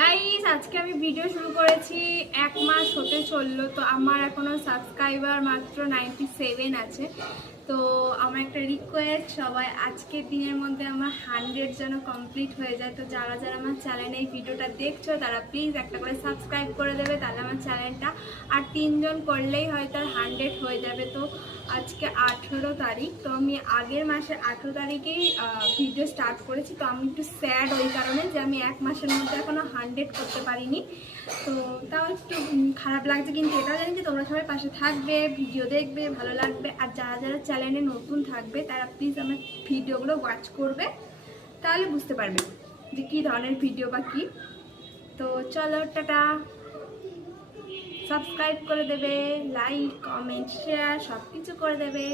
Guys আজকে আমি video শুরু করেছি, 1 মাস হতে চললো। তো আমার এখনো সাবস্ক্রাইবার মাত্র 97 আছে। তো আমার একটা রিকোয়েস্ট, সবাই আজকের দিনের মধ্যে আমার 100 যেন কমপ্লিট হয়ে যায়। তো যারা যারা আমার চ্যানেলে এই ভিডিওটা দেখছো তারা প্লিজ একটা করে সাবস্ক্রাইব করে দেবে, তাহলে আমার চ্যানেলটা আর 3 জন করলেই হয়তো 100 হয়ে যাবে। তো আজকে 18 তারিখ, তো আমি আগের মাসের 18 তারিখেই ভিডিও স্টার্ট করেছি। তো আমি একটু স্যাড ওই কারণে যে আমি 1 মাসের মধ্যে এখনো 100 করতে পারিনি। তো তাও একটু খারাপ লাগছে, কিন্তু এটাও জানি যে তোমরা সবাই পাশে থাকবে, ভিডিও দেখবে, ভালো লাগবে। আর যারা যারা চ্যানেলে নতুন থাকবে তারা প্লিজ আমার ভিডিওগুলো ওয়াচ করবে, তাহলে বুঝতে পারবে যে কী ধরনের ভিডিও বা কী। তো চলো, টাটা। সাবস্ক্রাইব করে দেবে, লাইক কমেন্ট শেয়ার সব কিছু করে দেবে।